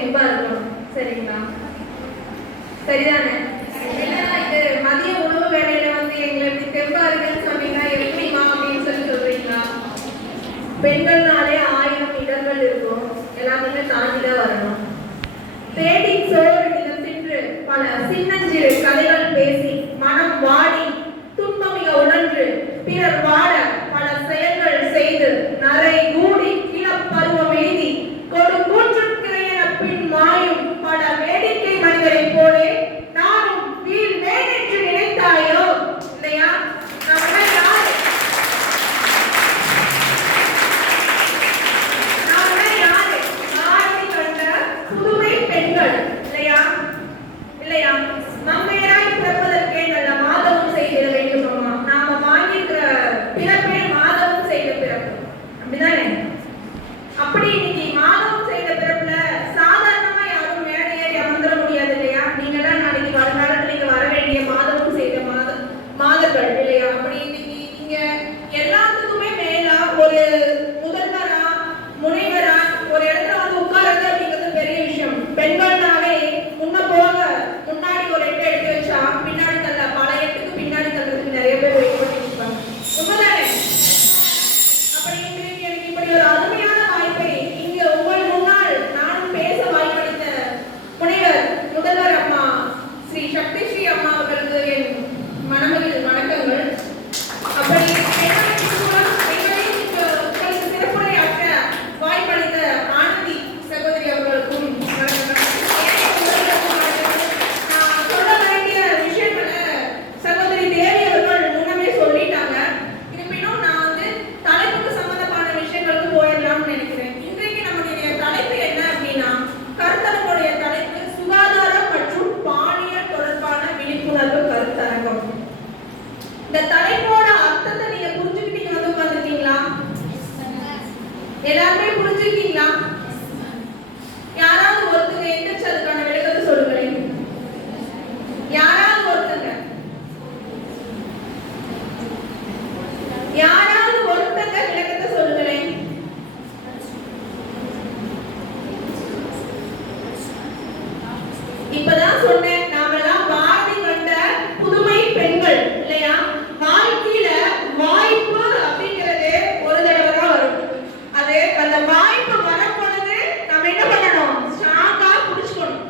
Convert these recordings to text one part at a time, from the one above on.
தெம்பா இருக்கணும். சரிங்களா? சரிதானே? என்னன்னா இது மதிய உணவு வேலையில வந்து எங்களை இப்படி தெம்பா இருக்குன்னு சொன்னீங்கன்னா எப்படிமா அப்படின்னு சொல்றீங்களா? பெண்கள்னாலே 1000 இடர்கள் இருக்கும், எல்லாத்தையுமே தாண்டிதான் வரணும். தேடி சோறு நிலம் தின்று பல சின்னஞ்சிறு கதைகள் பேசி மனம் வாடி துன்பம் மிக உணர்ந்து பிறர் வாழ பல செயல்கள் செய்து நரை கூடி இளப்பருவம் எய்தி கொடு கூற்றுக்கிறையன பின் மாயும் பல வேடிக்கை மனிதரை போலே நானும் வீழ்வேன் என்று நினைத்தாயோ? இல்லையா? புதுமை பெண்கள் இல்லையா? இல்லையா? மங்கையராய் பிறப்பதற்கே நல்ல மாதவம் செய்திட வேண்டும். அம்மா நாம வாங்கியிருக்கிற பிறப்பே மாதவம் செய்த பிறப்பு, அப்படிதானே? அப்படி இன்னைக்கு மாதவம் செய்த பிறப்புல சாதாரணமா யாரும் மேலே ஏறி அமர்ந்துட முடியாது இல்லையா? நீங்க தான் நாளைக்கு வருங்காலத்துல நீங்க வர வேண்டிய மாதவம் செய்த மாதர்கள் இல்லையா? அப்படி இன்னைக்கு நீங்க எல்லாத்துக்குமே மேலா ஒரு முதல்வரா முனைவரா ஒரு இடத்துல வந்து உட்கார்றது அப்படிங்கிறது பெரிய விஷயம். பெண்கள்னாலே முன்ன போக முன்னாடி ஒரு எட்டு எடுத்து வச்சா பின்னாடி தள்ள பல எட்டுக்கு பின்னாடி தள்ளுறதுக்கு நிறைய பேர் வெயிட் பண்ணி நிற்பாங்க. உண்மைதானே? அப்படி எனக்கு இப்படி ஒரு அருமையான வாய்ப்பை இங்க உங்கள் முன்னால் நானும் பேச வாய்ப்பளித்த முனைவர் முதல்வர் அம்மா ஸ்ரீ சக்தி ஸ்ரீ அம்மா அவர்களுக்கு என் மனமகிழ் வணக்கங்கள். அப்படி சிறப்புரையாற்ற வாய்ப்பளித்த ஆனந்தி சகோதரி அவர்களுக்கும் சொல்ல வேண்டிய விஷயங்களை சகோதரி தேவி அவர்கள் முன்னமே சொல்லிட்டாங்க. இருப்பினும் நான் வந்து தலைப்புக்கு சம்பந்தமான விஷயங்களுக்கு போயிடலாம்னு நினைக்கிறேன். இன்றைக்கு நம்முடைய தலைப்பு என்ன அப்படின்னா, கருத்தரங்குடைய தலைப்பு சுகாதாரம் மற்றும் பாலியல் தொடர்பான விழிப்புணர்வு கருத்தரங்கம். இந்த தலைப்போட அர்த்தத்தை நீங்க புரிஞ்சுக்கிட்டீங்க வந்து உட்கார்ந்துருக்கீங்களா? எல்லாருமே புரிஞ்சுக்கிட்டீங்களா? யாராவது ஒருத்தங்க எந்திரிச்சு அதுக்கான விளக்கத்தை சொல்லுங்களேன். யாராவது ஒருத்தங்க விளக்கத்தை சொல்லுங்களேன். இப்பதான் சொன்னேன், நாமெல்லாம் பாரதி கண்ட புதுமை பெண்கள் இல்லையா? வாழ்க்கையில வாய்ப்பு அப்படிங்கிறது ஒரு தடவை தான் வரும். அது அந்த வாய்ப்பு வரும் பொழுது நம்ம என்ன பண்ணணும்? ஸ்ட்ராங்கா புடிச்சுக்கணும்.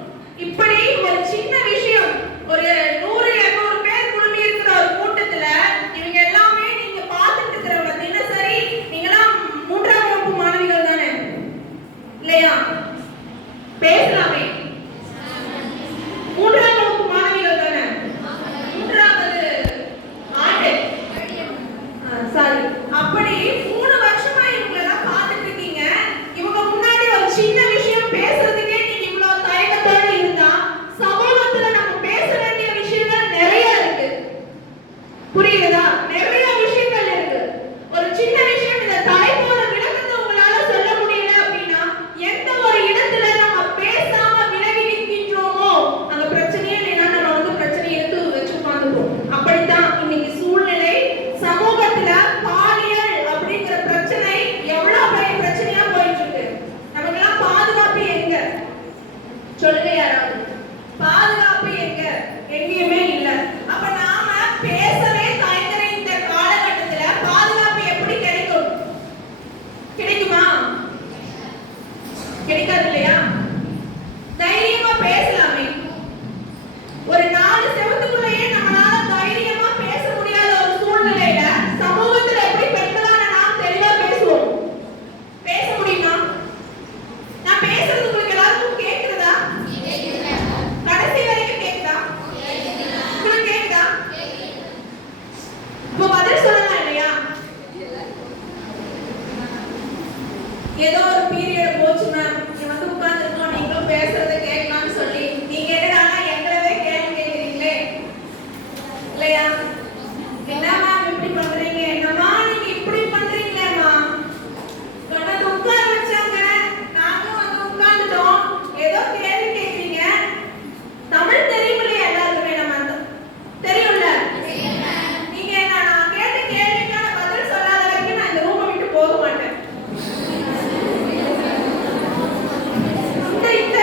இப்படி ஒரு சின்ன விஷயம், ஒரு 100-200 பேர் குழுமி இருக்கிற ஒரு கூட்டத்துல இவங்க எல்லாமே நீங்க பார்த்துட்டு இருக்கிறவங்க தினசரி நீங்களாம் 3ஆம் வகுப்பு மாணவிகள் தானே இல்லையா? பேசலாமே. 3ஆம் வகுப்பு மாணவிகள் தானே? 3வது ஆண்டு. சாரி. அப்படி 3 வருஷமா இவங்களெல்லாம் பார்த்துட்டு இருக்கீங்க. இவங்க முன்னாடி ஒரு சின்ன விஷயம் பேசுறதுக்கே நீங்க இவ்வளவு தயக்கத்தோட இருந்தா சமூகத்துல நம்ம பேச வேண்டிய விஷயங்கள் நிறைய இருக்கு. புரியுதா? நிறைய விஷயங்கள் இருக்கு. ஒரு சின்ன விஷயம், இந்த தலைப்போட விளக்கத்தை உங்களால சொல்ல முடியல அப்படின்னா எந்த ஒரு இடத்துல நம்ம பேசாம விலகி நிற்கின்றோமோ அந்த பிரச்சனையே இல்லைன்னா நம்ம வந்து பிரச்சனையை எடுத்து வச்சு உட்காந்துப்போம். அப்படித்தான் இன்னைக்கு சூழ்நிலை. சமூகத்துல பாலியல் அப்படிங்கிற பிரச்சனை எவ்வளவு பெரிய பிரச்சனையா போயிட்டு இருக்கு. நமக்கெல்லாம் பாதுகாப்பு எங்க? சொல்லுங்க யாராவது. பாதுகாப்பு எங்க? எங்கேயுமே இல்ல. அப்ப நாம பேசவே தயங்குற இந்த காலகட்டத்துல பாதுகாப்பு எப்படி கிடைக்கும்? கிடைக்குமா? கிடைக்காது இல்லையா? தைரியமா பேசலாமே. ஒரு 4 செவத்துக்குள்ளேயே நம்மளால தைரியமா பேச முடியாத ஒரு சூழ்நிலையில சமூகத்துல எப்படி பெண்களான நாம் தெளிவா பேசுவோம்? பேச முடியுமா? நான் பேசுறது உங்களுக்கு எல்லாருக்கும் கேக்குதா? கடைசி வரைக்கும் கேக்குதா? உங்களுக்கு கேக்குதா? இப்போ பதில் சொல்லலாம் இல்லையா? ஏதோ ஒரு பீரியட் போச்சுன்னா நீங்க வந்து உட்கார்ந்துருக்கோம், நீங்களும் பேசுறதை கேட்கலாம்னு சொல்லி நீங்க என்னடானா எங்களவே கேள்வி கேட்கிறீங்களே இல்லையா? என்னம்மா இப்படி பண்றீங்க? என்னம்மா நீங்க இப்படி பண்றீங்களேம்மா? சொன்னது உட்கார வச்சாங்க, நாங்களும் வந்து உட்கார்ந்துட்டோம். ஏதோ கேள்வி கேட்கிறீங்க. தமிழ் தெரியுமில்ல எல்லாருக்குமே? நம்ம தெரியும்ல? நீங்க என்ன நான் கேட்ட கேள்விக்கான பதில் சொல்லாத வரைக்கும் நான் இந்த ரூமை விட்டு போக மாட்டேன். இந்த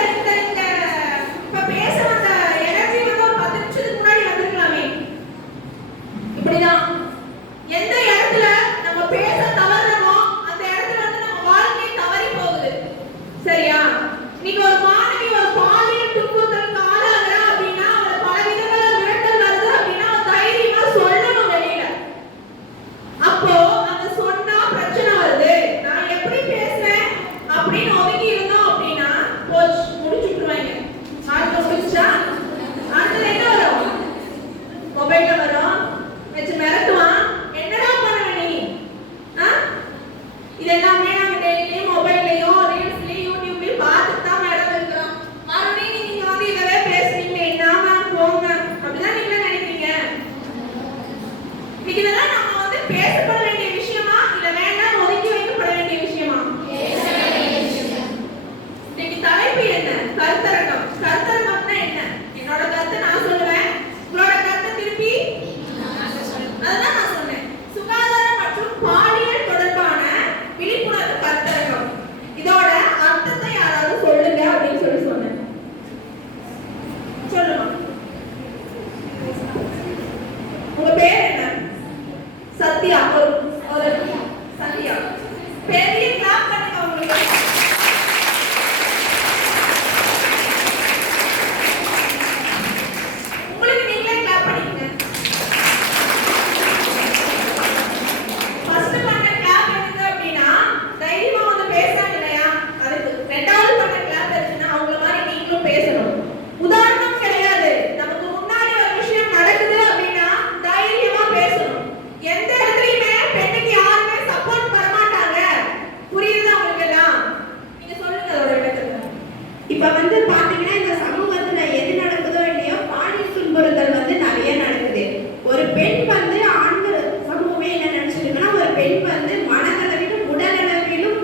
இப்ப வந்து பாத்தீங்கன்னா இந்த சமூகத்துல எது நடக்குதோ இல்லையோ பாலியல் துன்புறுத்தல் வந்து நிறைய நடக்குது. ஒரு பெண் வந்து ஆண்கள் சமூகமே என்ன நினைச்சிருக்குன்னா ஒரு பெண் வந்து மனதளவிலும் உடலளவிலும்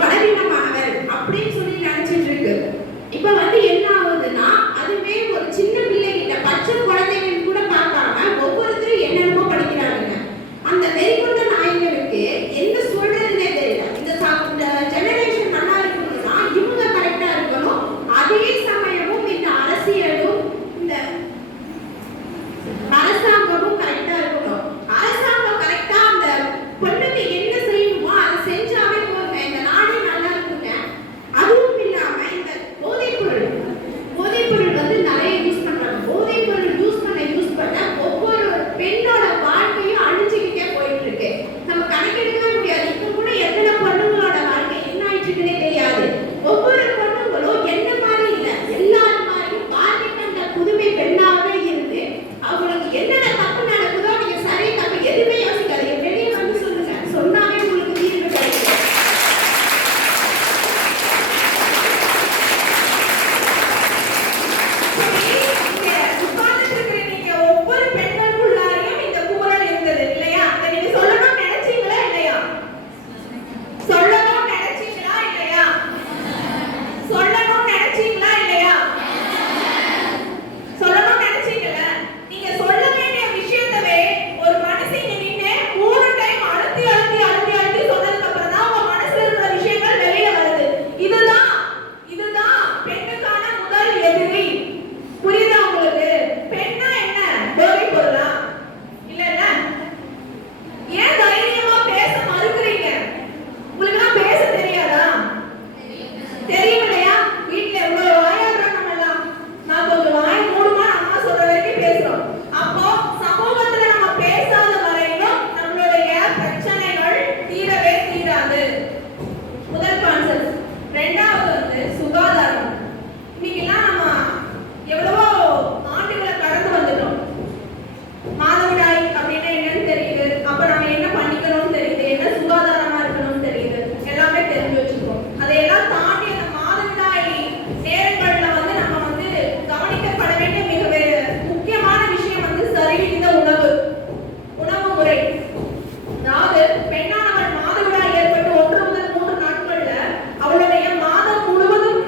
பலவீனமானவர் அப்படின்னு சொல்லி நினைச்சிட்டு இருக்கு. இப்ப வந்து என்ன ஆகுதுன்னா அதுவே ஒரு சின்ன பிள்ளைகிட்ட பச்சை குழந்தைகள் கூட பார்க்காம ஒவ்வொருத்தரும் என்னென்னமோ படிக்கிறாங்க. அந்த வெறிகொண்ட நாய்களுக்கு என்ன சொல்றதுன்னே தெரியல. இந்த ஜெனரேஷன் நல்லா இருக்கணும்னா இவங்க கரெக்டா இருக்கணும். அதே சமயமும் இந்த அரசியலும் இந்த அரசாங்கமும் கரெக்டா இருக்கணும். அரசாங்கம் கரெக்டா அந்த பொண்ணுக்கு என்ன செய்யணுமோ அதை செஞ்சாவே போதுங்க, இந்த நாடே நல்லா இருக்குங்க. அதுவும் இல்லாம இந்த போதைப்பொருள் வந்து நிறைய யூஸ் பண்றாங்க. போதைப்பொருள் யூஸ் பண்ண ஒவ்வொரு பெண்ணோட வாழ்க்கையும் அழிஞ்சுக்கிட்டே போயிட்டு இருக்கு. நம்ம கணக்கெடுக்கவே முடியாது. இப்ப கூட எத்தனை பொண்ணுங்களோட வாழ்க்கை என்ன ஆயிட்டு இருக்குன்னே தெரியாது. ஒவ்வொரு பொண்ணுங்களும் என்ன மாதிரி இல்லை, எல்லாரும் மாதிரியும் வாழ்க்கை அந்த புதுமை பெண்ணாவே இருந்து அவங்களுக்கு என்னென்ன தப்பு நடக்குதோ நீங்க சரி தப்பு எதுவுமே யோசிக்காதீங்க, வெளியே வந்து சொல்லுங்க. சொன்னாவே உங்களுக்கு தீர்வு கிடைக்கும். ஒவ்வொரு பெண்களுக்குள்ளாரையும் இந்த குரல் இருந்தது இல்லையா? அதை நீங்க சொல்லணும்னு நினைச்சீங்களா இல்லையா? சொல்லணும்னு நினைச்சீங்களா இல்லையா? சொல்லணும்னு நினைச்சீங்களா இல்லையா? சொல்லணும்னு நினைச்சீங்கல்ல. நீங்க சொல்ல வேண்டிய விஷயத்தவே ஒரு மனுஷன் நின்னு 3 டைம் அழுத்தி சொன்னதுக்கு அப்புறம் தான் உங்க மனசுல இருக்கிற விஷயங்கள் வெளியில வருது. இதுதான் பெண்ணுக்கான முதல் எதிரி. புரியுதா உங்களுக்கு? பெண்ணா என்ன போதை பொருளா? இல்ல ஏன் தைரியமா பேச மறுக்கிறீங்க? உங்களுக்கு பேச தெரியாதா? தெரியும் இல்லையா? வீட்டுல எவ்வளவு வாயாடுறோம் நம்ம எல்லாம். நான் கொஞ்சம் வாய் மூடுமா அம்மா சொல்ற வரைக்கும் பேசுறோம். அப்போ சமூகத்துல நம்ம பேசாத வரையிலும் நம்மளுடைய பிரச்சனைகள் தீரவே தீராது. முதல் கான்செப்ட். ரெண்டாவது வந்து சுகாதாரம். இன்னைக்கெல்லாம் நம்ம எவ்வளவோ ஆண்டுகளை கடந்து வந்துட்டோம். மாதவிடாய் அப்படின்னா என்னன்னு தெரியுது. அப்ப நம்ம என்ன பண்ணிக்கணும்னு தெரியுது. என்ன சுகாதாரமா இருக்கணும்னு தெரியுது. எல்லாமே தெரிஞ்சு வச்சிருக்கோம். அதையெல்லாம் தாண்டி அந்த மாதவிடாய் நேரங்கள்ல வந்து நம்ம வந்து கவனிக்கப்பட வேண்டிய மிக முக்கியமான விஷயம் வந்து சரிவிகித உணவு முறை. அதாவது பெண்ணானவள் மாதவிடாய் ஏற்பட்டு 1 முதல் 3 நாட்கள்ல அவளுடைய மாதம் முழுவதும்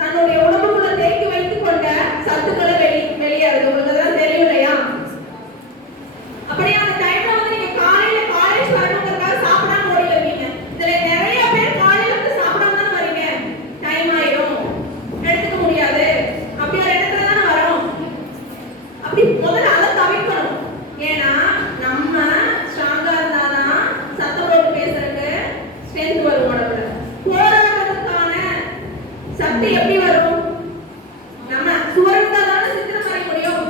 தன்னுடைய உடம்புக்குள்ள தேக்கி வைத்துக் கொண்ட சத்துக்களை வெளியேறுது. உங்களுக்கு தான் தெரியும் இல்லையா? அப்படியே அந்த டைம்ல வந்து நீங்க காலையில காலேஜ் வரணுங்கிறதுக்காக சாப்பிடாம ஓடி வருவீங்க. இதுல நிறைய பேர் காலையில வந்து சாப்பிடாம தான் வரீங்க. டைம் ஆயிடும், எடுத்துக்க முடியாது, அப்படி ஒரு இடத்துல தானே வரோம். அப்படி முதல்ல அதை தவிர்க்கணும். ஏன்னா நம்ம ஸ்ட்ராங்கா இருந்தாதான் சத்தம் போட்டு பேசுறதுக்கு ஸ்ட்ரென்த் வரும். உடம்புல போராடுறதுக்கான சக்தி எப்படி வரும்? நம்ம சுவர்ந்தா தானே சித்திரம் வரைய முடியும்.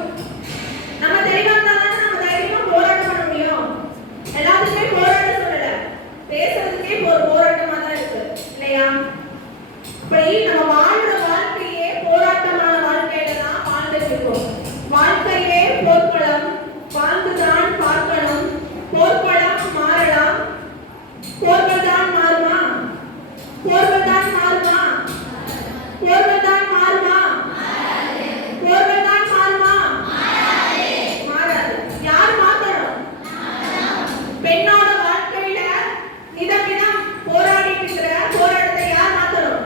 நம்ம தெளிவா இருந்தா தானே நம்ம தைரியமா போராட்டம் பண்ண முடியும். எல்லாத்துக்குமே போராட்ட சொல்லல, பேசுறதுக்கே ஒரு போராட்டமா தான் இருக்கு இல்லையா? அப்படி நம்ம வாழ்ற வாழ்க்கையே போராட்டமான வாழ்க்கையில தான் வாழ்ந்துட்டு இருக்கோம். வாழ்க்கையே போர்க்களம், வாழ்ந்துதான் பார்க்கணும். போர்க்களம் மாறலாம், போர்கள் தான் மாறுமா? போர்கள் தான் மாறுமா? போர்கள் தான் மாறுமா? போர்கள் தான் மாறுமா? மாறாது. யார் மாத்தணும்? பெண்ணோட வாழ்க்கையில நிதம் போராடிட்டு இருக்கிற போராட்டத்தை யார் மாத்தணும்?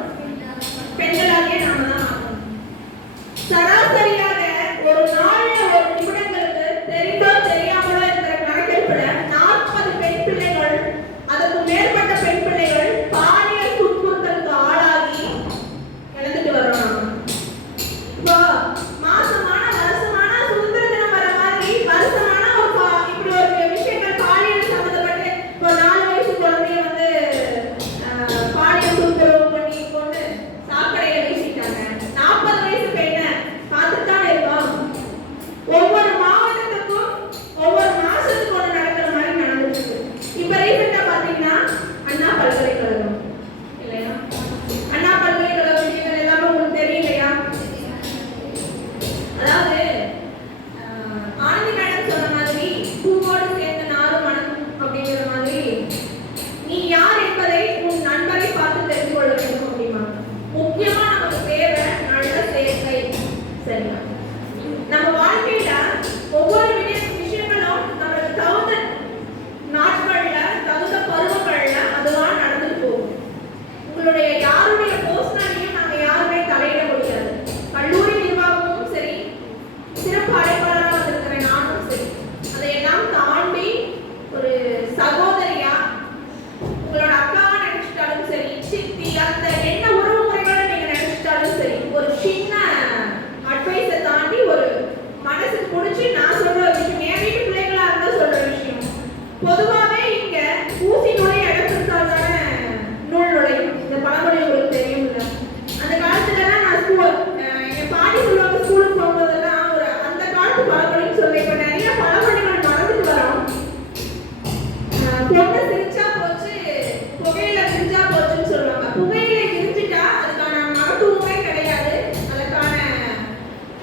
புகையிலை எரிஞ்சிட்டா அதுக்கான மகத்துவமே கிடையாது, அதுக்கான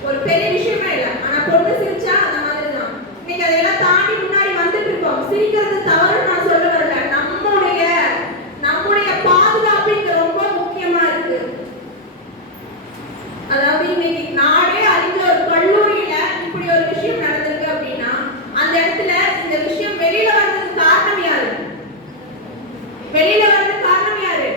ஒரு பெரிய விஷயமே இல்லை. ஆனா பொண்ணு சிரிச்சா அந்த மாதிரி தான். இன்னைக்கு அதையெல்லாம் தாண்டி முன்னாடி வந்துட்டு இருக்கோம். சிரிக்கிறது தவறு நான் சொல்ல வரல, நம்முடைய பாதுகாப்பு இங்க ரொம்ப முக்கியமா இருக்கு. அதாவது இன்னைக்கு நாடே அறிஞ்ச ஒரு கல்லூரியில இப்படி ஒரு விஷயம் நடந்திருக்கு அப்படின்னா அந்த இடத்துல இந்த விஷயம் வெளியில வர்றதுக்கு காரணம் யாரு? வெளியில வர்றதுக்கு காரணம் யாரு?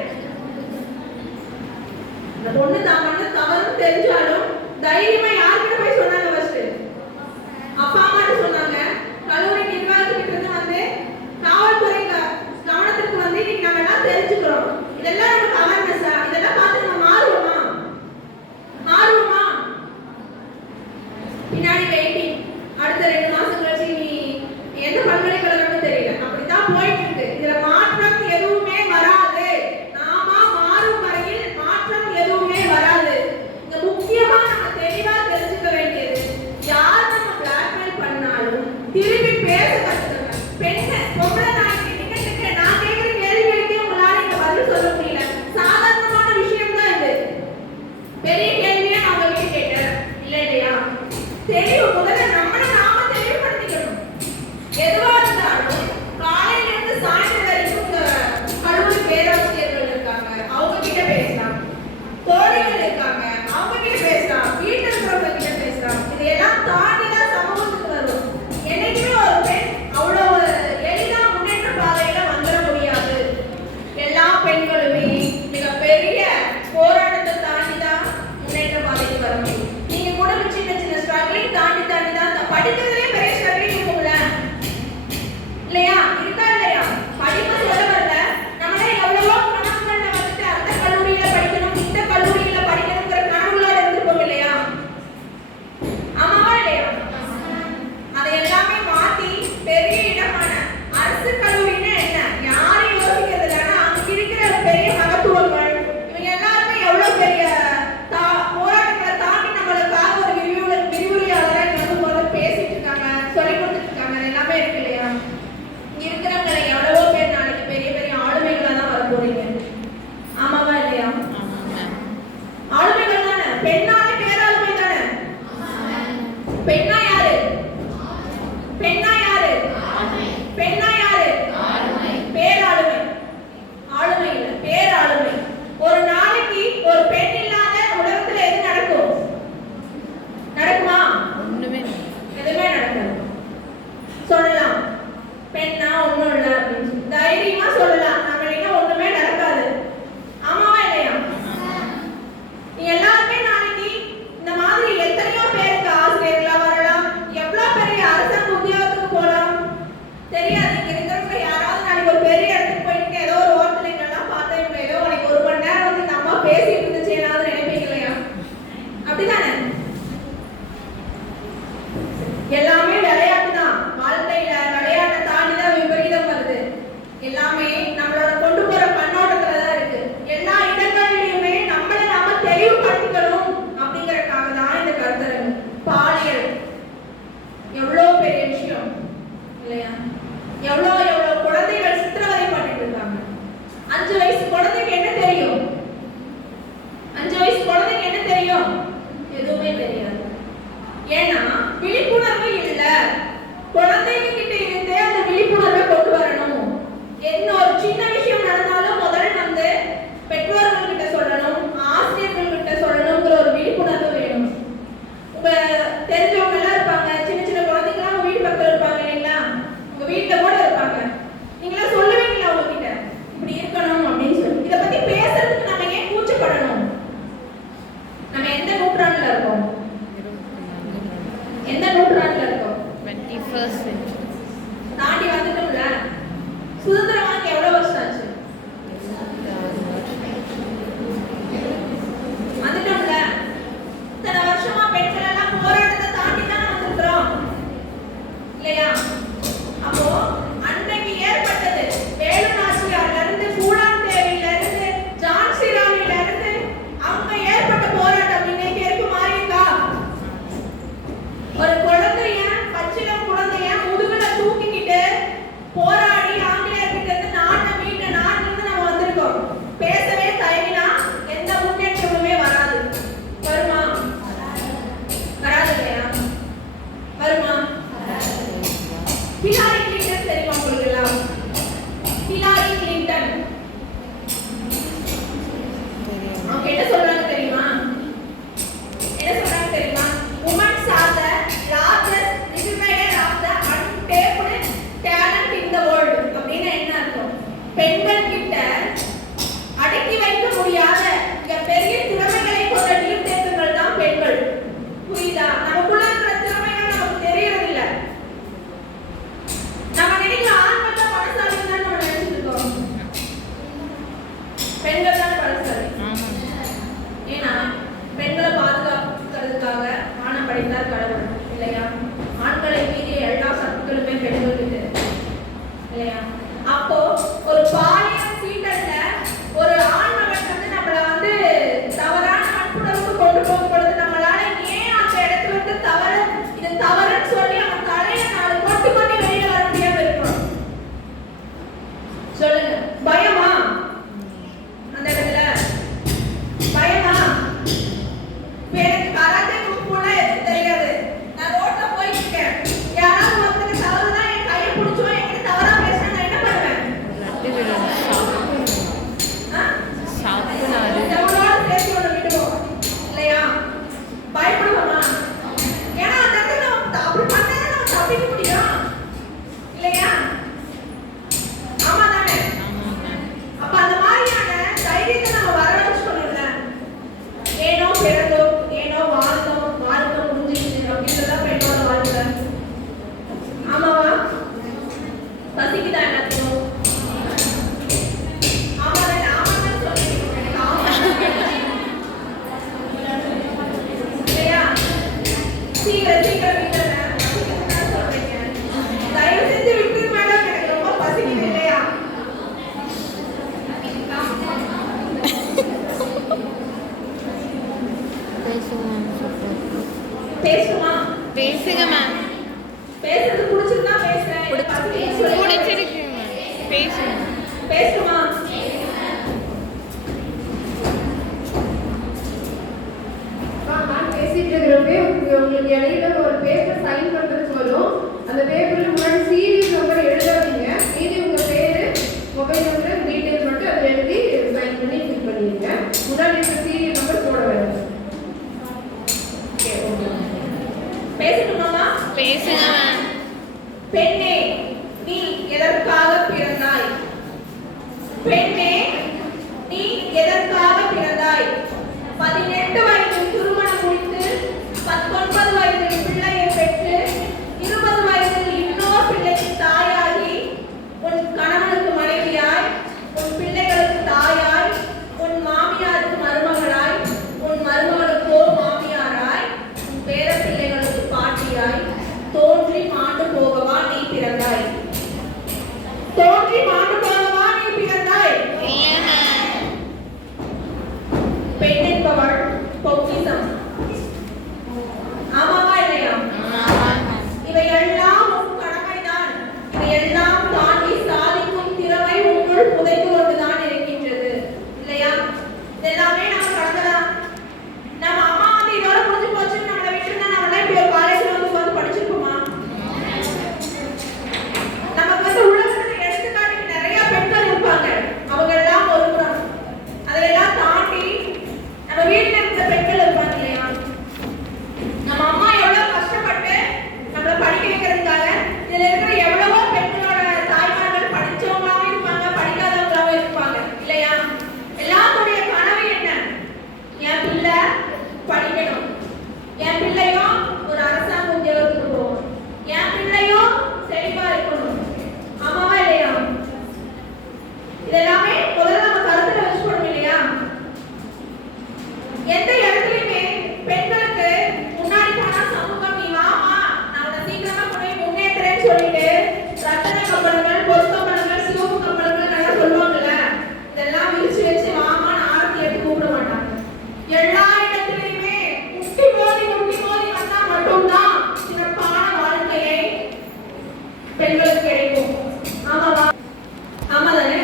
பெண்கள் தான் பலசாலி. ஏன்னா பெண்களை பாதுகாக்கிறதுக்காக ஆணை படைத்தார் கடவுள் இல்லையா? ஆண்களை மீறிய எல்லா சத்துக்களுமே பெண்கள் கிட்ட இருக்கு இல்லையா? அப்போ ஒரு பாலியல் சீண்டல்ல ஒரு ஆண்மகன் வந்து நம்மள வந்து தவறான நட்புணர்வுக்கு கொண்டு போகும் பொழுது நம்மளால ஏன் அந்த இடத்துல இருந்து இது தவறுன்னு சொல்லி அவன் தலையில 4 கொட்டு கொண்டு வெளியில வர முடியாம இருக்கும்? சொல்லுங்க, பயமா? அந்த இடத்துல பயமா? எனக்கு கராத்தே கும்புனா எதுவும் தெரியாது, நான் ரோட்ல போயிட்டு இருக்கேன், யாராவது ஒருத்தர் தவறுதான் என் கையை பிடிச்சோ என்கிட்ட தவறா பேசினா நான் என்ன பண்ணுவேன்? நம்மளோட சேர்த்து ஒன்று விடுவோம் இல்லையா? பயப்படுவோமா? ஏன்னா அந்த இடத்துல அப்படி பண்ணா நம்ம தப்பிக்க முடியும் இல்லையா? ஆமா தானே? அப்ப அந்த மாதிரியான தைரியத்தை நம்ம வரவழைச்சுக்கணும்ல. ஏனோ பிறந்தோம், ஏனோ வாழ்ந்தோம், வாழ்க்கை முடிஞ்சிருச்சு அப்படின்றதான் பெண்ணோட வாழ்க்கை. ஆமாவா? பசிக்குதா எல்லாத்தையும்? சீக்கிரம் வீட்டுல சொல்றீங்க. தயவு செஞ்சு விட்டு மேடம், எனக்கு ரொம்ப பசிக்குது இல்லையா? பேசுமா? பேசுங்க மேம். பேசுறது புடிச்சிருந்தா பேசுறேன். பிடிச்சிருக்கு பேசுங்க. பேசுமா? நான் பேசிட்டு இருக்கிறப்பே உங்களுக்கு இடையில ஒரு பேப்பர் சைன் பண்றதுக்கு வரும். அந்த பேப்பர்ல முன்னாடி சீரியல் நம்பர் எழுதாதீங்க. மீதி உங்க பேரு, மொபைல் நம்பர், டீடைல் மட்டும் அதை எழுதி சைன் பண்ணி ஃபில் பண்ணிடுங்க. முன்னாடி இருக்க சீரியல் நம்பர் போட வேண்டாம். பேசணுமாமா? பேசுங்க மேம். பெண்ணே, நீ எதற்காக பிறந்தாய்? பெண்ணே, நீ எதற்காக பிறந்தாய்? 18 வயதில் திருமணம் முடித்து 19 வயதில் பிள்ளையை பெற்று 20 வயதில் இன்னொரு பிள்ளைக்கு தாயாகி உன் கணவனுக்கு மனைவியாய், உன் பிள்ளைகளுக்கு தாயாய், உன் மாமியாருக்கு மருமகளாய், உன் மருமகளுக்கோ மாமியாராய், உன் பேர பிள்ளைகளுக்கு பாட்டியாய் தோன்றி மாண்டு போகவா நீ பிறந்தாய்? தோன்றி மாண்டு போகவா நீ பிறந்தாய்? பெண் என்பவள் பொக்கிஷம். ஆமாவா இல்லையா? இவையெல்லாம் உன் கடமைதான். இவையெல்லாம் தாண்டி சாதிக்கும் திறமை உன்னுள் புதைந்து கொண்டுதான் இருக்கின்றது இல்லையா? இதெல்லாமே நம்ம கடமைதான். நம்ம அம்மா வந்து இதோட முடிஞ்சு போச்சுன்னு நம்மளை விட்டுருந்தா நம்மள இப்படி ஒரு காலேஜ்ல வந்து படிச்சிருப்போமா? நமக்கு வந்து உலகத்துல எடுத்துக்காட்டுக்கு நிறைய பெண்கள் இருப்பாங்க. அவங்க எல்லாம் ஒரு புறம். அதெல்லாம் தாண்டி நம்ம வீட்டுல இருக்கிற பெண்கள் இருப்பாங்க இல்லையா? நம்ம அம்மா எவ்வளவு கஷ்டப்பட்டு நம்மளை படிக்க வைக்கிறதுக்காக இதுல இருக்கிற எவ்வளவோ பெண்களோட தாய்மார்கள் படிச்சவங்களாவும் இருப்பாங்க, படிக்காதவங்களாவும் இருப்பாங்க இல்லையா? எல்லாத்துடைய கனவு என்ன? என் பிள்ளை படிக்கணும், என் பிள்ளையும் ஒரு அரசாங்க உத்தியோகத்துக்கு போகணும், என் பிள்ளையும் செழிப்பா இருக்கணும். ஆமாவா இல்லையா? இதெல்லாமே முதல்ல நம்ம கருத்துல வச்சுக்கணும் இல்லையா? எந்த இடத்துலயுமே பெண்களுக்கு முன்னாடி போனா சமூகம் நீ வாமா நான் உன்னை சீக்கிரமா போய் முன்னேற்றேன்னு சொல்லிட்டு ரத்தன கம்பளங்கள், பொது கம்பளங்கள், சிவப்பு கம்பளங்கள் நல்லா சொல்லுவாங்கல்ல, இதெல்லாம் விரிச்சு வச்சு வாமான்னு ஆரத்தி எடுத்து கூப்பிட மாட்டாங்க. எல்லா இடத்துலயுமே முட்டி மோதி வந்தா மட்டும்தான் சிறப்பான வாழ்க்கையை பெண்களுக்கு கிடைக்கும். ஆமாவா? ஆமாதானே?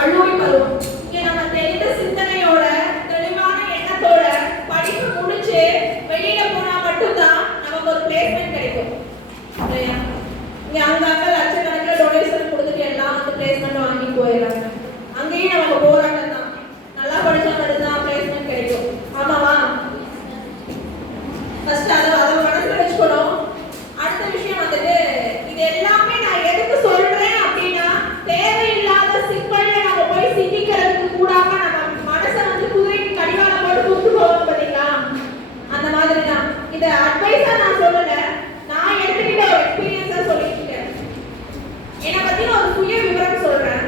கல்லூரி பருவம் இங்க நம்ம தெரிந்த சிந்தனையோட தெளிவான எண்ணத்தோட படிப்பு முடிச்சு வெளியில போனா மட்டும்தான் நமக்கு ஒரு பிளேஸ்மெண்ட் கிடைக்கும் இல்லையா? இங்க அங்க லட்சக்கணக்கில் டொனேஷன் கொடுத்துட்டு எல்லாம் வந்து பிளேஸ்மெண்ட் வாங்கி போயிடுறாங்க. அங்கேயும் நமக்கு போராட்டம் தான். நல்லா படிச்சா மட்டும்தான் பிளேஸ்மெண்ட் கிடைக்கும். ஆமாவா? ஃபர்ஸ்ட் அதை மனசுல வச்சுக்கணும். அடுத்த விஷயம் வந்துட்டு இது எல்லாமே நான் எதுக்கு சொல்றேன் அப்படின்னா தேவையில்லாத சிக்கல்ல நம்ம போய் சிக்கிக்கிறதுக்கு கூடாம நம்ம மனசை வந்து குதிரைக்கு கடிவாளம் போட்டு கூப்பிட்டு போவோம் பார்த்தீங்களா? அந்த மாதிரி தான். இதை அட்வைஸா நான் சொல்லல, நான் எடுத்துக்கிட்ட ஒரு எக்ஸ்பீரியன்ஸா சொல்லிட்டு இருக்கேன். என்னை பத்தி ஒரு சுய விவரம் சொல்றேன்.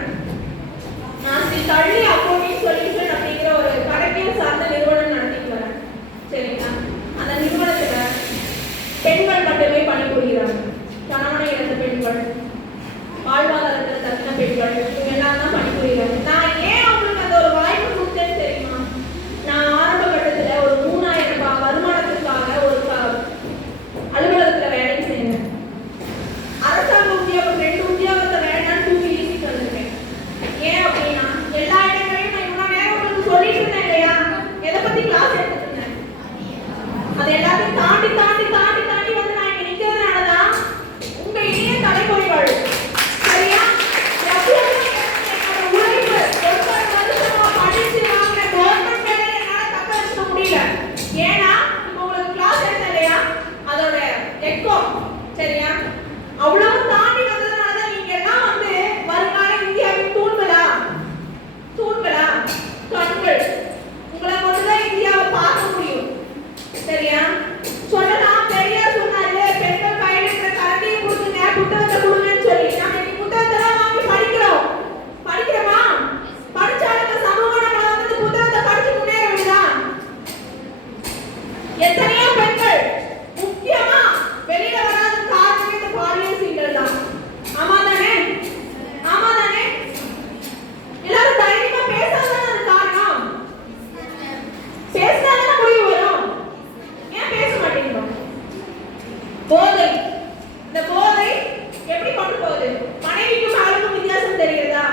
தாண்டி தாண்டி தாண்டி தாண்டி வந்து நான் இங்க நிக்கிறதுனாலதான் உங்க இளைய தலைமுறைகள் சரியா எவ்வளவு என்னோட உழைப்பு ஒவ்வொரு வருஷமா படிச்சு வாங்கின கவர்மெண்ட் வேலையை என்னால தக்க வச்சுக்க முடியல. ஏன்னா இப்போ உங்களுக்கு கிளாஸ் எடுத்தேன் இல்லையா, அதோட எக்கோ சரியா அவ்வளவு தாண்டி வந்ததுனாலதான் நீங்க எல்லாம் வந்து வருங்கால இந்தியாவின் தூண்களா கண்கள். உங்களை கொண்டுதான் இந்தியாவை பார்க்க முடியும் சரியா. சொல்லலாம் பெரியார் சொன்னாரு பெண்கள் கையில் இருக்கிற கரண்டியை கொடுங்க புத்தகத்தை கொடுங்கன்னு சொல்லி. நாம இன்னைக்கு புத்தகத்தெல்லாம் வாங்கி படிக்கிறோமா? படிச்சாலும் சமூக நம்மளை வந்து புத்தகத்தை படிச்சு முன்னேற விடுதா? எத்தனையோ பெண்கள் முக்கியமா வெளியில வராத காரணமே இந்த பாலியல் சீண்டல் தான். ஆமா தானே எல்லாரும் தைரியமா பேசாததான் அது காரணம். பேசினாதானே முடிவு வரும். ஏன் பேச மாட்டேங்கிறோம்? போதை, இந்த போதை எப்படி கொண்டு போகுது? மனைவிக்கும் மகளுக்கும் வித்தியாசம் தெரிகிறதா?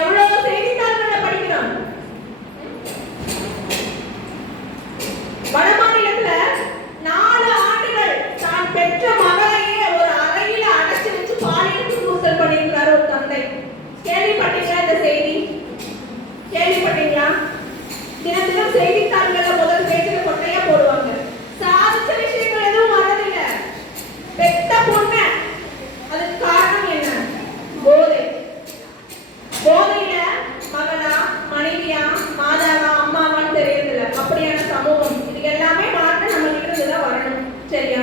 எவ்வளவு செய்தித்தாள்களை படிக்கிறோம். வட மாநிலத்துல 4 ஆண்டுகள் தான் பெற்ற மகளையே ஒரு அறையில அடைச்சு வச்சு பாலியல் துன்புறுத்தல் பண்ணியிருக்கிறார் ஒரு தந்தை. கேள்விப்பட்டீங்களா இந்த செய்தி? கேள்விப்பட்டீங்களா? தினம் செய்தித்தாள்கள்ல முதல் பேஜ்ல கொட்டையா போடுவாங்க. சாதிச்ச விஷயங்கள் எதுவும் வரதில்லை. பெத்த பொண்ணு, அதுக்கு காரணம் என்ன? போதை. போதையில மகளா மனைவியா மாதாவா அம்மாவான்னு தெரியறதில்ல. அப்படியான சமூகம். இது எல்லாமே மாற்ற நம்ம கிட்ட இருந்துதான் வரணும் சரியா.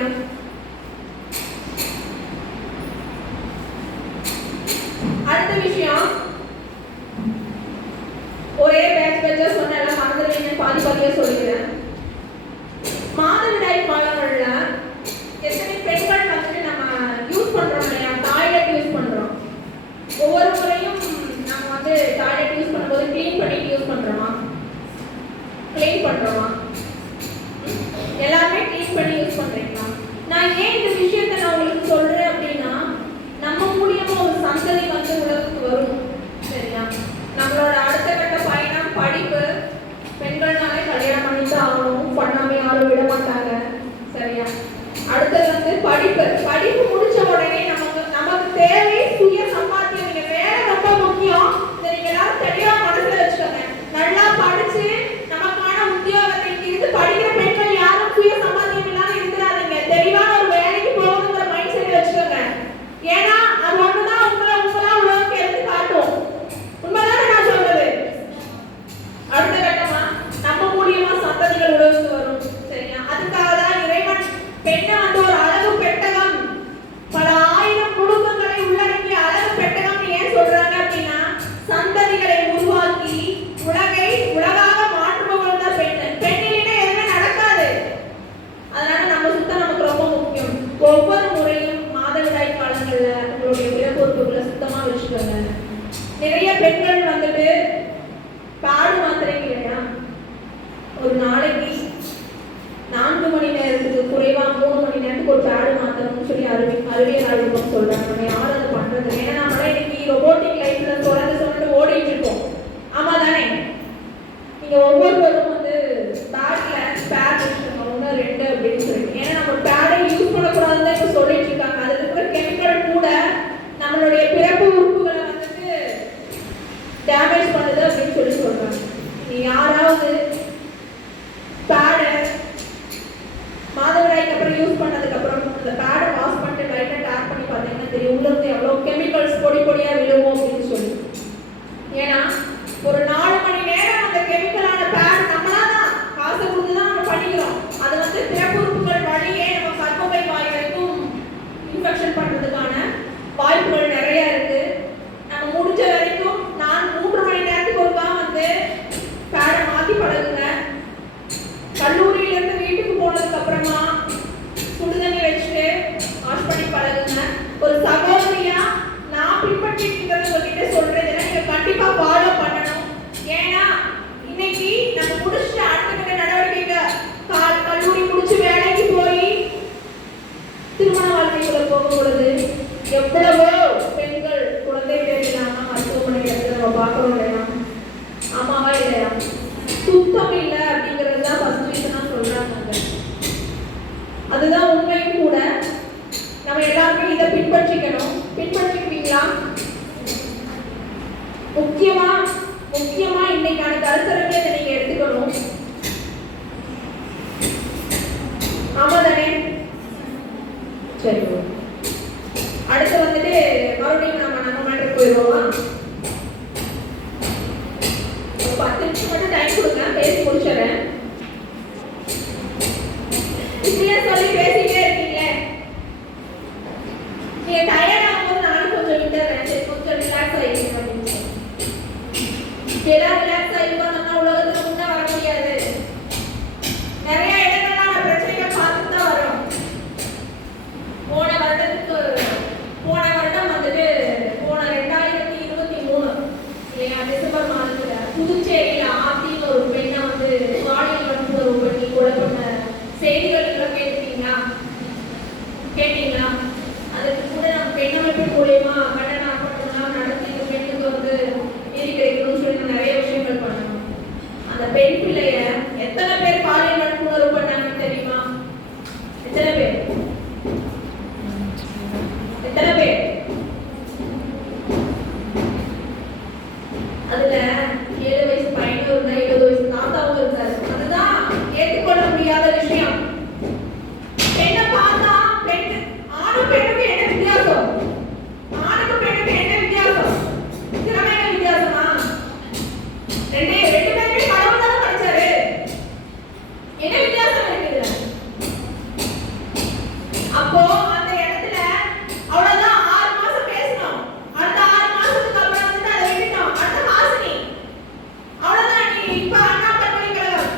அடுத்த விஷயம், ஒரே பேட்சா சொன்ன எல்லாம் மறந்துடுவீங்க, பாதியா சொல்லிக்கிறேன். மாதவிடாய் காலங்கள்ல எத்தனை பெண்கள் வந்துட்டு நம்ம யூஸ் பண்றோம் இல்லையா, டாய்லெட் யூஸ் பண்றோம். ஒவ்வொரு முறையும் நம்ம வந்து டாய்லெட் யூஸ் பண்ணும்போது கிளீன் பண்ணிட்டு யூஸ் பண்றோமா? எல்லாருமே கிளீன் பண்ணி யூஸ் பண்றீங்களா? நான் ஏன் இந்த விஷயத்தை நான் உங்களுக்கு சொல்றேன் அப்படின்னா, நம்ம மூலியமா ஒரு சந்ததி வந்து உலகத்துக்கு வரும் சரியா. நம்மளோட அடுத்த கட்ட பயணம் படிப்பு. பெண்கள்னாலே கல்யாணம் பண்ணிட்டு ஆகணும், பண்ணாமே யாரும் விட மாட்டாங்க சரியா. அடுத்தது வந்து படிப்பு முடிச்ச உடனே நமக்கு தேவை சுய சம்பாத்தியம். நீங்க வேலை ரொம்ப முக்கியம். இதை நீங்க எல்லாரும் தெளிவா மனசுல வச்சுக்கோங்க. நல்லா படிச்சு நமக்கான உத்தியோகத்தை இருந்து படிக்கிற பெண்கள் யாரும் சுய சம்பாத்தியம் இல்லாம இருக்கிறாங்க. தெளிவான ஒரு வேலைக்கு போகணுங்கிற மைண்ட் செட் வச்சுக்கோங்க. ஏன்னா அது ஒண்ணுதான் உங்களா உலகத்துக்கு எடுத்து காட்டும். உண்மைதானே நான் சொல்றது? அடுத்த கட்டமா நம்ம மூலியமா சந்ததிகள் உலகத்துக்கு வரும் சரியா. அதுக்காக தான் இறைவன் பெண்ணை வந்து ஒரு அழகு பெட்டகம், பல ஆயிரம் குடும்பங்களை உள்ளடக்கிய அழகு பெட்டகம் ஏன் சொல்றாங்க அப்படின்னா, சந்ததிகளை உருவாக்கி உலகாக மாற்றுபவள் தான் பெண். பெண்ணிலே எதுவுமே நடக்காது. அதனால நம்ம சுத்தம் நமக்கு ரொம்ப முக்கியம். ஒவ்வொரு முறையும் மாதவிடாய் காலங்கள்ல உங்களுடைய பிறப்பொறுப்புகளை சுத்தமா வச்சுக்கோங்க. நிறைய பெண்கள் வந்துட்டு பாடு மாத்திரைங்க இல்லையா, ஒரு நாளைக்கு 4 மணி நேரத்துக்கு குறைவா 3 மணி நேரத்துக்கு ஒரு பேடு மாத்தணும்னு சொல்லி அறிவியல் ஆய்வுகள் சொல்றாங்க. நம்ம யாரும் அதை பண்றது? ஏன்னா நம்மளே இன்னைக்கு ரொபோட்டிக் லைஃப்ல சொல்லிட்டு ஓடிட்டு இருக்கோம். ஆமா தானே? நீங்க ஒவ்வொருவரும் வந்து பேட்ல பேட் வச்சுக்கோங்க, 1 2 அப்படின்னு சொல்லிட்டு. ஏன்னா நம்ம பேடை யூஸ் பண்ணக்கூடாதுன்னு தான் இப்ப சொல்லிட்டு இருக்காங்க. அதுல இருக்கிற கெமிக்கல் கூட நம்மளுடைய பிறப்பு உறுப்புகளை வந்துட்டு டேமேஜ் பண்ணுது அப்படின்னு சொல்லி சொல்றாங்க. நீ யாராவது பேடை மாதவிடாய்க்கு அப்புறம் யூஸ் பண்ணதுக்கு அப்புறம் அந்த பேடை வாஷ் பண்ணிட்டு லைட்டா டேப் பண்ணி பார்த்தீங்கன்னா தெரியும் உள்ள இருந்து எவ்வளவு கெமிக்கல்ஸ் பொடியா விழுவும் அப்படின்னு சொல்லி. ஏன்னா ஒரு 4 மணி நேரம் அந்த கெமிக்கலான பேட் நம்மளாதான் காசு கொடுத்துதான் நம்ம பண்ணிக்கிறோம். அது வந்து பிறப்புறுப்புகள் வழியே நம்ம கர்ப்பப்பை வாய் வரைக்கும் இன்ஃபெக்ஷன் பண்றதுக்கான வாய்ப்புகள் நிறைய இருக்கு. நம்ம முடிஞ்ச வரைக்கும் நான் 3 மணி நேரத்துக்கு ஒருக்கா வந்து பேடை மாத்தி பழகுங்க. கல்லூரியில இருந்து வீட்டுக்கு போனதுக்கு அப்புறமா சுடுதண்ணி வச்சுட்டு வாஷ் பண்ணி பழகுங்க. ஒரு சகோதரியா நான் பின்பற்றிட்டு இருக்கிறது உங்ககிட்ட சொல்றேன், நீங்க கண்டிப்பா ஃபாலோ பண்ணணும். ஏன்னா இன்னைக்கு நம்ம முடிச்சுட்டு அடுத்த கட்ட நடவடிக்கை கல்லூரி முடிச்சு வேலைக்கு போய் திருமண வாழ்க்கைக்குள்ள போகும் பொழுது எவ்வளவோ பெண்கள் குழந்தை பேர் இல்லாம மருத்துவமனை இடத்துல நம்ம பார்க்கறோம் இல்லையா? ஆமாவா இல்லையா? சுத்தம் இல்லை அப்படிங்கிறது தான் ஃபர்ஸ்ட் ரீசனா சொல்றாங்க. அது அதுதான் உண்மையும் கூட. நம்ம எல்லாருமே இதை பின்பற்றிக்கணும். பின்பற்றிக்கிறீங்களா? முக்கியமா இன்னைக்கான கருத்தரங்களை இதை நீங்க எடுத்துக்கணும். ஆமா தானே? சரி, அடுத்து வந்துட்டு மறுபடியும் நம்ம மேட்டர் போயிடுவோமா? 10 நிமிஷம் மட்டும் டைம் கொடுங்க, பேசி முடிச்சிடறேன். இப்படியே சொல்லி பேசிட்டே இருக்கீங்களே, நீங்க டயர்ட் ஆகும்போது நானும் கொஞ்சம் விட்டுறேன். சரி, கொஞ்சம் ரிலாக்ஸ் ஆகிடுங்க. எல்லாம் ரிலாக்ஸ் ஆகிருந்தோம்னா உலகத்துல முன்னே வர முடியாது. நிறைய இடங்கள்லாம் நான் பிரச்சனைகள் பார்த்துட்டு தான் வரோம். போன வருடம் வந்துட்டு போன 2023 இல்லையா, டிசம்பர் மாதத்துல புதுச்சேரியில ஆத்தின்னு ஒரு பெண்ணை வந்து பாலியல் வன்புணர்வு பண்ணி கொலை பண்ண செய்திகள் எல்லாம் கேட்டீங்களா? அதுக்கு கூட நம்ம பெண் அமைப்பு மூலியமா கண்டன ஆர்ப்பாட்டம்லாம் நடத்தி இந்த பெண்ணுக்கு வந்து நீதி கிடைக்கணும்னு சொல்லி நிறைய விஷயங்கள் பண்ணணும். அந்த பெண் பிள்ளைய எத்தனை பேர் பாலியல் வன்புணர்வு பண்ணாங்கன்னு தெரியுமா? எத்தனை பேர்? அதுல 7 வயசு பையனும் இருந்தா, 20 வயசு தாத்தாவும் இருந்தாரு. அதுதான் ஏற்றுக்கொள்ள முடியாத விஷயம். பெண்ணை பார்த்தா ஆணும் பெண்ணுக்கு என்ன வித்தியாசம்? ஆணுக்கு பெண்ணுக்கு என்ன வித்தியாசம்? திறமையான வித்தியாசமா? ரெண்டு பேருமே கடவுள் தான் படிச்சாரு. என்ன வித்தியாசம் இருக்குது? அப்போ அந்த இடத்துல அவ்வளவுதான் 6 மாசம் பேசணும். அடுத்த 6 மாசத்துக்கு அப்புறம் வந்து அதை விட்டுட்டோம். அடுத்த ஹாசினி அவ்வளவுதான். நீ இப்ப அண்ணா பல்கலைக்கழகம்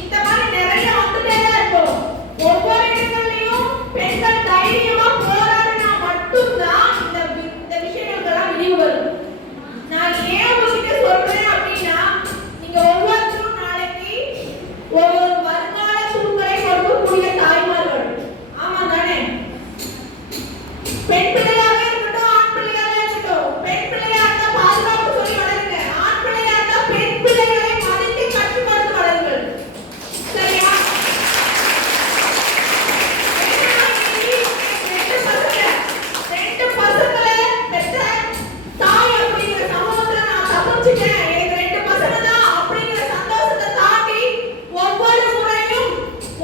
இந்த மாதிரி நிறைய வந்துட்டே தான் இருக்கும். ஒவ்வொரு இடங்கள்லயும் பெண்கள் தைரியமா போராடினா மட்டும்தான் இந்த விஷயங்களுக்கெல்லாம் விடிவு வரும். நான் ஏன் உங்ககிட்ட சொல்றேன் அப்படின்னா, நீங்க ஒவ்வொருத்தரும் நாளைக்கு ஒவ்வொரு வருங்கால சூழ்நிலை கொடுக்கக்கூடிய தாய்மார்கள். ஆமா தானே? பெண் பிள்ளையாக இருக்கட்டும், ஆண் பிள்ளையாக இருக்கட்டும். பெண் பிள்ளையா இருந்தா பாதுகாப்பு சொல்லி வளருங்க. ஆண் பிள்ளையா இருந்தா பெண் பிள்ளைகளை மதித்து கட்டுப்படுத்தி வளருங்கள். சரியா? ரெண்டு பசங்களை பெற்ற தாய் அப்படிங்கிற சமூகத்துல நான் தப்பிச்சிட்டேன். எனக்கு 2 பசங்க தான் அப்படிங்கிற சந்தோஷத்தை தாண்டி ஒவ்வொரு முறையும்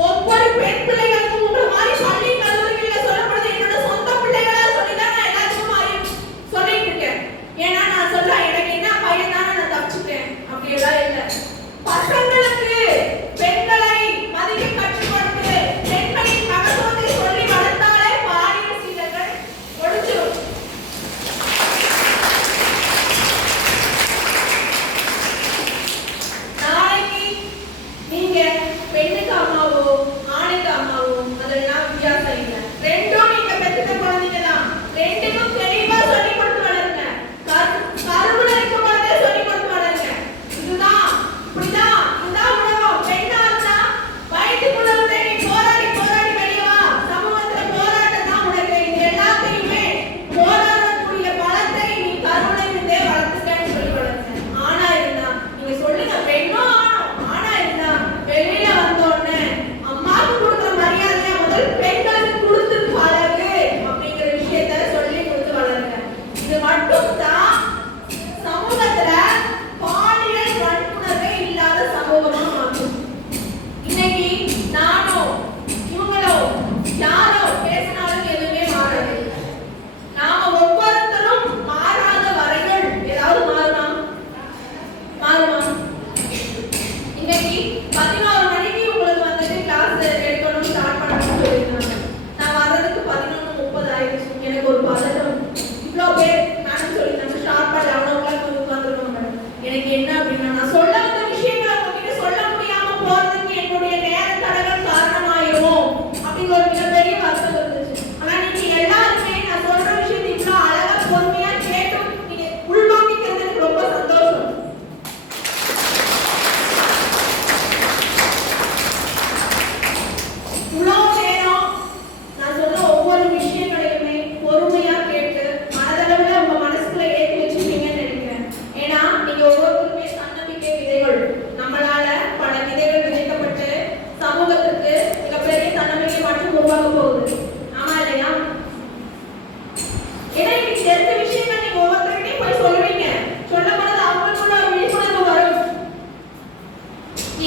ஒவ்வொரு பெண் பிள்ளைகளுக்கும் உங்களை மாதிரி பள்ளி கல்லூரிகளில் சொல்லப்படுது என்னோட சொந்த பிள்ளைகளா சொல்லிதான் நான் எல்லாத்துக்கும் சொல்லிட்டு இருக்கேன். ஏன்னா நான் சொல்றேன், எனக்கு என்ன பையன் தானே நான் தப்பிச்சுட்டேன். அப்படி எல்லாம் இல்லை. பசங்களுக்கு பெண்களை மதிக்க கற்றுக்கொடுத்து பெண்களின் மகத்துவத்தை சொல்லி வளர்த்தாலே பாலியல் சீலங்கள் ஒழிச்சிடும்.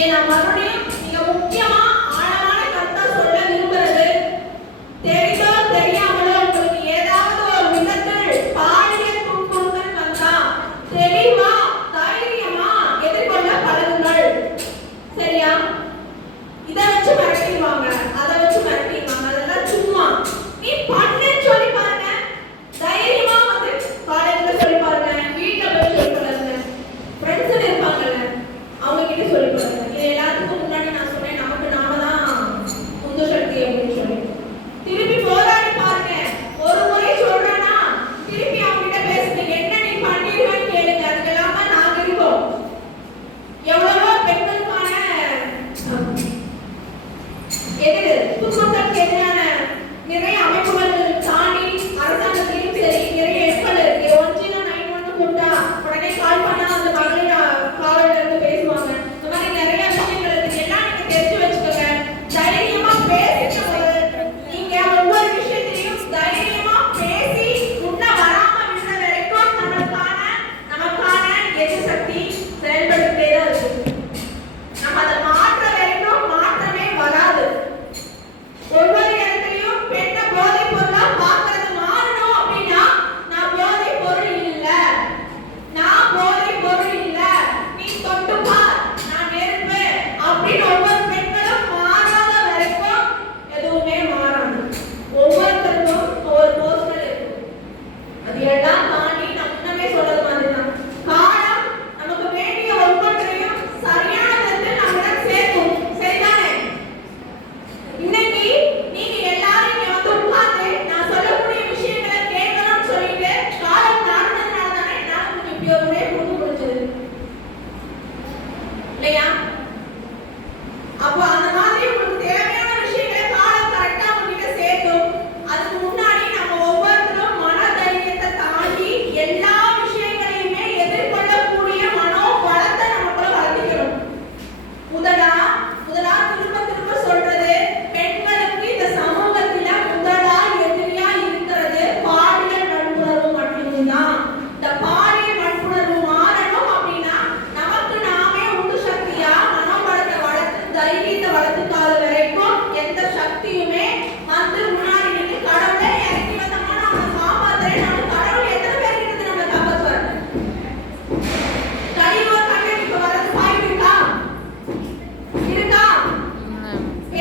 இங்க நான் மறுபடியும் மிக முக்கியமா ஆழமான கருத்தா சொல்ல விரும்புறது, தெரிந்தோ தெரியாமலோ உங்களுக்கு ஏதாவது ஒரு விதத்தில் பாலியல் துன்புறுத்தல் வந்தா தெளிவா தைரியமா எதிர்கொள்ள பழகுங்கள். சரியா? இதை வச்சு மிரட்டிடுவாங்க, அதை வச்சு மிரட்டிடுவாங்க, அதெல்லாம் சும்மா. நீ பண்ணுன்னு சொல்லி பாருங்க, தைரியமா வந்து காலேஜ்ல சொல்லி பாருங்க, வீட்டுல போய் சொல்லி பாருங்க, ஃப்ரெண்ட்ஸ் இருப்பாங்கல்ல அவங்க கிட்ட சொல்லி பாருங்க. இது எல்லாத்துக்கும் முன்னாடி நான் சொன்னேன், நமக்கு நாம தான் உந்து சக்தி அப்படின்னு சொல்லி திருப்பி போராடி பாருங்க. ஒரு முறை சொல்றேன்னா திருப்பி அவங்க கிட்ட பேசுங்க, என்ன நீ பண்ணிடுவேன்னு கேளுங்க. அதுக்கெல்லாம் தான் நாங்க இருக்கோம். எவ்வளவோ பெண்களுக்கான துன்பத்திற்கு எதிரான நிறைய அமைப்புகள் தாண்டி அரசாங்கத்திலையும் சரி நிறைய எண்கள் இருக்கு. 1091 கூட்டா உடனே கால் பண்ணா அந்த மகளிர் காவலர்ல இருந்து பேசுவாங்க. இந்த மாதிரி நிறைய விஷயங்கள் இருக்கு, எல்லாம் நீங்க தெரிஞ்சு வச்சுக்கோங்க. தைரியமா பேசிட்டு நீங்க ஒவ்வொரு விஷயத்திலையும் தைரியமா பேசி முன்ன வராம நின்ற வரைக்கும் நமக்கான எதிர் சக்தி செயல்பட்டுட்டே தான் இருக்கு. நம்ம அதை மாற்ற வரைக்கும் மாற்றமே வராது. ஒவ்வொரு இடத்துலயும் பெண்ண போதைப் பொருளா பார்க்கறது மாறணும் அப்படின்னா நான் போதைப் பொருள் இல்ல, நான் போதைப் பொருள் இல்ல, நீ தொட்டு பார் நான் நெருப்பு அப்படின்னு ஒவ்வொரு பெண்களும் மாறாத வரைக்கும் எதுவுமே மாறாது. ஒவ்வொருத்தருக்கும் ஒரு பர்சனல் இருக்கும். அது எல்லாம் தாண்டி நான் முன்னமே சொல்றது மாதிரி தான் காலம் நமக்கு வேண்டிய ஒவ்வொன்றையும் சரியான விதத்தில் நம்மிடம் சேர்க்கும். சரிதானே? இன்னைக்கு நீங்க எல்லாரும் இங்க வந்து உட்கார்ந்து நான் சொல்லக்கூடிய விஷயங்களை கேட்கணும்னு சொல்லிட்டு காலம் தாண்டினதுனால தானே என்னால உங்களுக்கு இப்படி ஒரு முறையை கொடுக்க முடிஞ்சது இல்லையா? அப்போ அந்த மாதிரி உங்களுக்கு தேவையான விஷயங்களை காலம் கரெக்டா உங்ககிட்ட சேர்க்கும். அதுக்கு முன்னாடி நம்ம ஒவ்வொருத்தரும் மனதைரியத்தை தாண்டி எல்லா விஷயங்களையுமே எதிர்கொள்ளக்கூடிய மனோபலத்தை நமக்குள்ள வளர்த்திக்கணும். முதலா திரும்ப திரும்ப சொல்றது, பெண்களுக்கு இந்த சமூகத்துல முதலா எதிரியா இருக்கிறது பாலியல் வன்புணர்வு மட்டும்தான். இந்த பாலியல் வன்புணர்வு மாறணும் அப்படின்னா நமக்கு நாமே உந்து சக்தியா மனோபலத்தை வளர்த்து தைரியத்தை வளர்த்துக்காத வரைக்கும் எந்த சக்தியுமே வந்து முன்னாடி நின்று கடவுளை இறங்கி வந்தோம்னா அவனை காப்பாத்துறேன். நம்ம கடவுள் எத்தனை பேருக்கு இருந்து நம்மளை காப்பாற்றுவார்? கழிவோர் கண்ணன் இப்ப வரது வாய்ப்பு இருக்கா?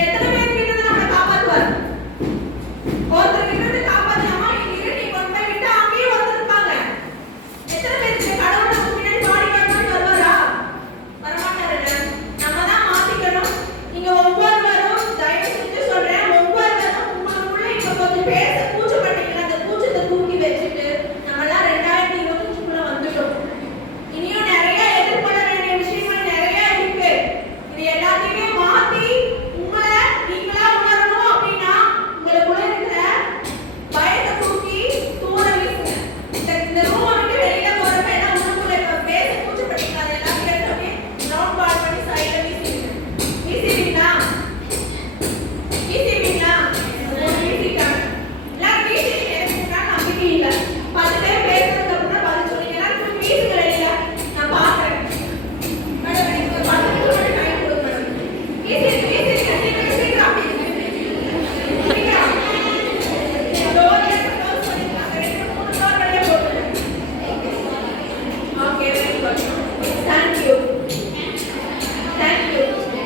எத்தனை பேருக்கு இருந்து நம்மளை காப்பாற்றுவார்? ஒருத்தருக்கு இருந்து காப்பாற்றாமா இரு நீ கொண்டு போய் விட்டா அங்கேயும் ஒருத்தர் இருப்பாங்க. எத்தனை பேருக்கு கடவுள் நமக்கு பின்னாடி பாடி காட்டுவான்னு வருவாரா? வரமாட்டாருங்க. நம்ம தான் மாத்திக்கணும். நீங்க ஒவ்வொருவரும் தயவு செஞ்சு சொல்றேன், ஒவ்வொருவரும் உங்களுக்குள்ள இப்ப கொஞ்சம் பேச கூச்சப்பட்டீங்கன்னா அந்த கூச்சத்தை தூக்கி வச்சுட்டு நம்மளாம் 2025க்குள்ள வந்துட்டோம். இனியும் நிறைய எதிர்கொள்ள வேண்டிய விஷயங்கள் நிறைய இருக்கு. இது எல்லாத்தையுமே மாத்தி உங்களை நீங்களா உணரணும் அப்படின்னா உங்களுக்குள்ள இருக்கிற பயத்தை தூக்கி தூர வீசுங்க. இந்த ரூமை விட்டு வெளியில போறப்ப எல்லாம் உங்களுக்குள்ள இப்ப பேச கூச்சப்பட்டீங்க, அது எல்லாத்தையும் எடுத்து அப்படியே ரவுண்ட் பால் பண்ணி சைடுல வீசிடுங்க. வீசிடுவீங்களா? வீசிடுவீங்களா? வீசிட்டாங்க. எல்லாரும் வீசிடுங்க. எனக்கு நம்பிக்கை இல்லை. 10 பேர் பேசுறதுக்கு அப்புறம் பதில் சொல்லுங்க. எல்லாரும் வீசுங்க வெளியில. நான் பாக்குறேன். மேடம் எனக்கு ஒரு 10 நிமிஷம் டைம் கொடுங்க மேடம். வீசிடுங்க சீக்கிரம் சீக்கிரம். டோர் க்ளோஸ் பண்ணிக்கலாம். 2-3 டோர் வெளியே போட்டுருங்க. Okay very good. Thank you.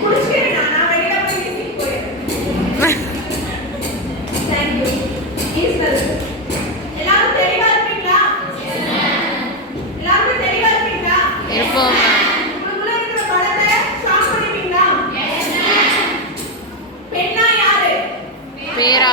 முடிச்சிட்டேன் நான் வெளியில போய் வீசிட்டு போயிடுறேன். Thank you. ஈஸ்வர் எல்லாரும் தெளிவா இருப்பீங்களா? எல்லாரும் தெளிவா இருப்பீங்களா? இருப்போம். உங்களுக்குள்ள இருக்கிற பலத்தை ஸ்ட்ராங் பண்ணிப்பீங்களா? பெண்ணா யாரு? பேரா